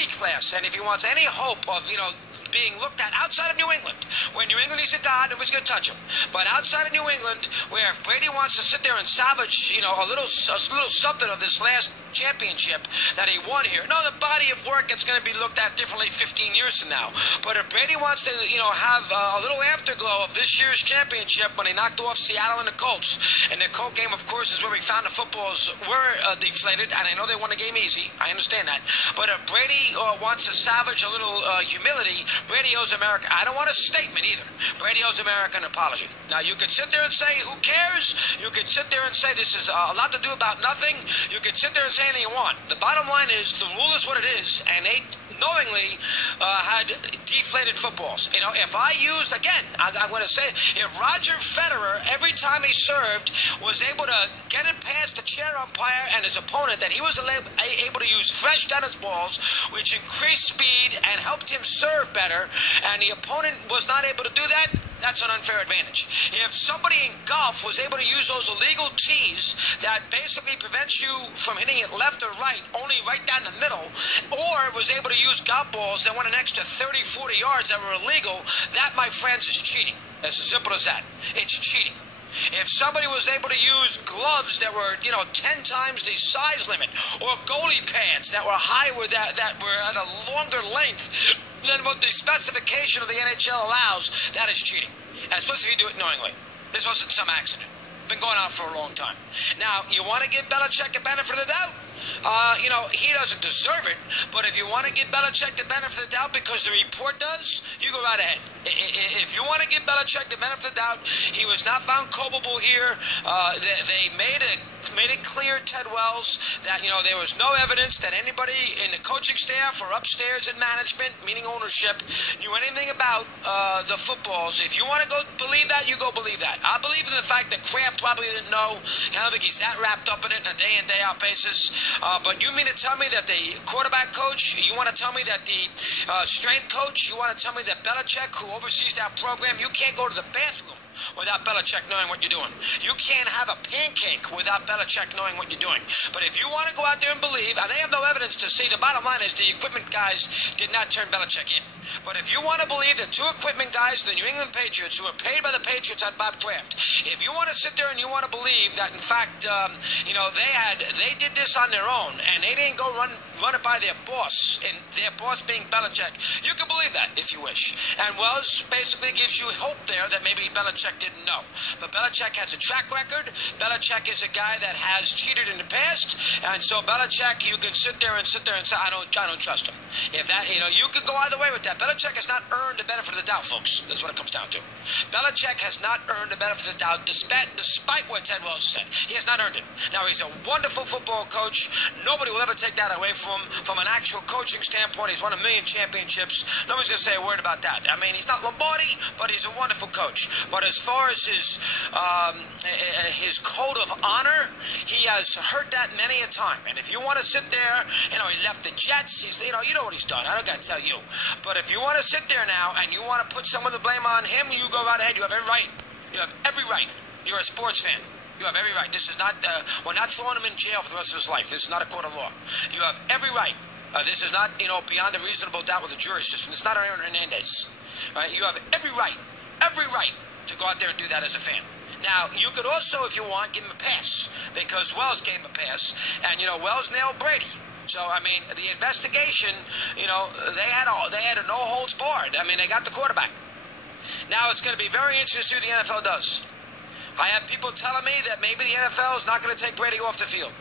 Brady class, and if he wants any hope of, being looked at outside of New England, where New England he's a god, nobody's going to touch him. But outside of New England, where if Brady wants to sit there and salvage, a little something of this last championship that he won here. No, the body of work it's going to be looked at differently 15 years from now. But if Brady wants to, have a little afterglow of this year's championship when he knocked off Seattle and the Colts, and the Colt game, of course, is where we found the footballs were deflated, and I know they won the game easy. I understand that. But if Brady wants to salvage a little humility, Brady owes America. I don't want a statement either. Brady owes America an apology. Now, you could sit there and say, who cares? You could sit there and say this is a lot to do about nothing. You could sit there and say anything you want. The bottom line is the rule is what it is, and they knowingly had deflated footballs. If I used, again, I'm going to say, if Roger Federer, every time he served, was able to get it past the chair umpire and his opponent, that he was able to use fresh tennis balls, which increased speed and helped him serve better, and the opponent was not able to do that, that's an unfair advantage. If somebody in golf was able to use those illegal tees that basically prevents you from hitting it left or right, only right down the middle, or was able to use golf balls that went an extra 30, 40 yards that were illegal, that, my friends, is cheating. It's as simple as that. It's cheating. If somebody was able to use gloves that were, 10 times the size limit, or goalie pads that were high with that were at a longer length than what the specification of the NHL allows, that is cheating. Especially if you do it knowingly. This wasn't some accident. Been going on for a long time. Now, you want to give Belichick a benefit of the doubt? He doesn't deserve it, but if you want to give Belichick the benefit of the doubt because the report does, you go right ahead. If you want to give Belichick the benefit of the doubt, he was not found culpable here. They made it clear, Ted Wells, that, there was no evidence that anybody in the coaching staff or upstairs in management, meaning ownership, knew anything about the footballs. If you want to go believe that, you go believe that. I believe in the fact that Kraft probably didn't know. I don't think he's that wrapped up in it on a day-in, day-out basis. But you mean to tell me that the quarterback coach, you want to tell me that the strength coach, you want to tell me that Belichick, who oversees that program, you can't go to the bathroom without Belichick knowing what you're doing. You can't have a pancake without Belichick knowing what you're doing. But if you want to go out there and believe, and they have no evidence to see, the bottom line is the equipment guys did not turn Belichick in. But if you want to believe that two equipment guys, the New England Patriots, who are paid by the Patriots on Bob Kraft, if you want to sit there and you want to believe that, in fact, they did this on their own, and they didn't go run it by their boss, and their boss being Belichick, you can believe that if you wish. And Wells basically gives you hope there that maybe Belichick didn't know. But Belichick has a track record. Belichick is a guy that has cheated in the past, and so Belichick, you can sit there and say, I don't trust him. If that, you could go either way with that. Belichick has not earned the benefit of the doubt, folks. That's what it comes down to. Belichick has not earned the benefit of the doubt, despite what Ted Wells said. He has not earned it. Now, he's a wonderful football coach. Nobody will ever take that away from him. From an actual coaching standpoint, he's won 1 million championships. Nobody's going to say a word about that. I mean, he's not Lombardi, but he's a wonderful coach. But as far as his code of honor, he has hurt that many a time. And if you want to sit there, he left the Jets. He's, you know what he's done. I don't got to tell you. But if you want to sit there now and you want to put some of the blame on him, you go right ahead. You have every right. You have every right. You're a sports fan. You have every right. This is not, we're not throwing him in jail for the rest of his life. This is not a court of law. You have every right. This is not, beyond a reasonable doubt with the jury system. It's not Aaron Hernandez. Right? You have every right to go out there and do that as a fan. Now, you could also, if you want, give him a pass, because Wells gave him a pass, and, Wells nailed Brady. So, I mean, the investigation, they had a no holds barred. I mean, they got the quarterback. Now, it's going to be very interesting to see what the NFL does. I have people telling me that maybe the NFL is not going to take Brady off the field.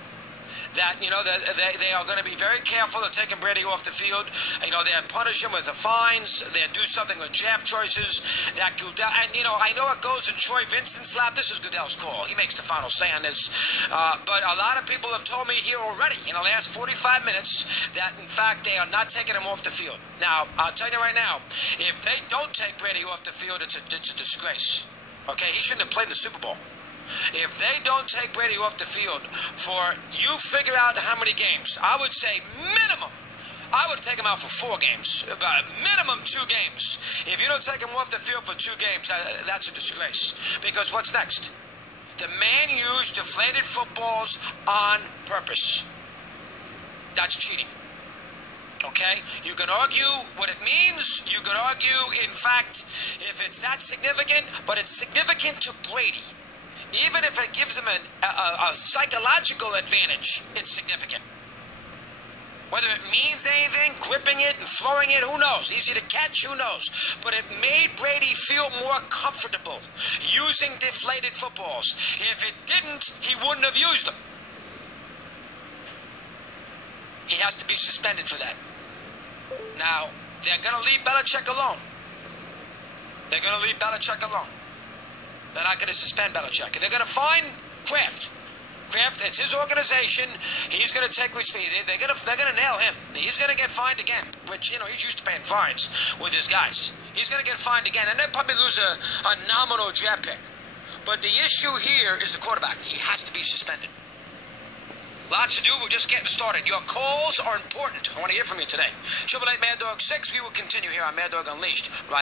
That, that they are going to be very careful of taking Brady off the field. They'll punish him with the fines. They'll do something with draft choices. That Goodell, and, I know it goes in Troy Vincent's lap. This is Goodell's call. He makes the final say on this. But a lot of people have told me here already in the last 45 minutes that, in fact, they are not taking him off the field. Now, I'll tell you right now, if they don't take Brady off the field, it's a disgrace. Okay, he shouldn't have played in the Super Bowl. If they don't take Brady off the field for, you figure out how many games, I would say minimum, I would take him out for 4 games, about minimum 2 games. If you don't take him off the field for 2 games, that's a disgrace. Because what's next? The man used deflated footballs on purpose. That's cheating. Okay? You can argue what it means. You can argue, in fact, if it's that significant, but it's significant to Brady. Even if it gives him a psychological advantage, it's significant. Whether it means anything, gripping it and throwing it, who knows? Easy to catch, who knows? But it made Brady feel more comfortable using deflated footballs. If it didn't, he wouldn't have used them. He has to be suspended for that. Now, they're going to leave Belichick alone. They're going to leave Belichick alone. They're not going to suspend Belichick. They're going to find Kraft. Kraft, it's his organization. He's going to take responsibility. They're going to nail him. He's going to get fined again, which, you know, he's used to paying fines with his guys. He's going to get fined again, and they'll probably lose a nominal draft pick. But the issue here is the quarterback. He has to be suspended. Lots to do. We're just getting started. Your calls are important. I want to hear from you today. 888 Mad Dog 6. We will continue here on Mad Dog Unleashed. Right.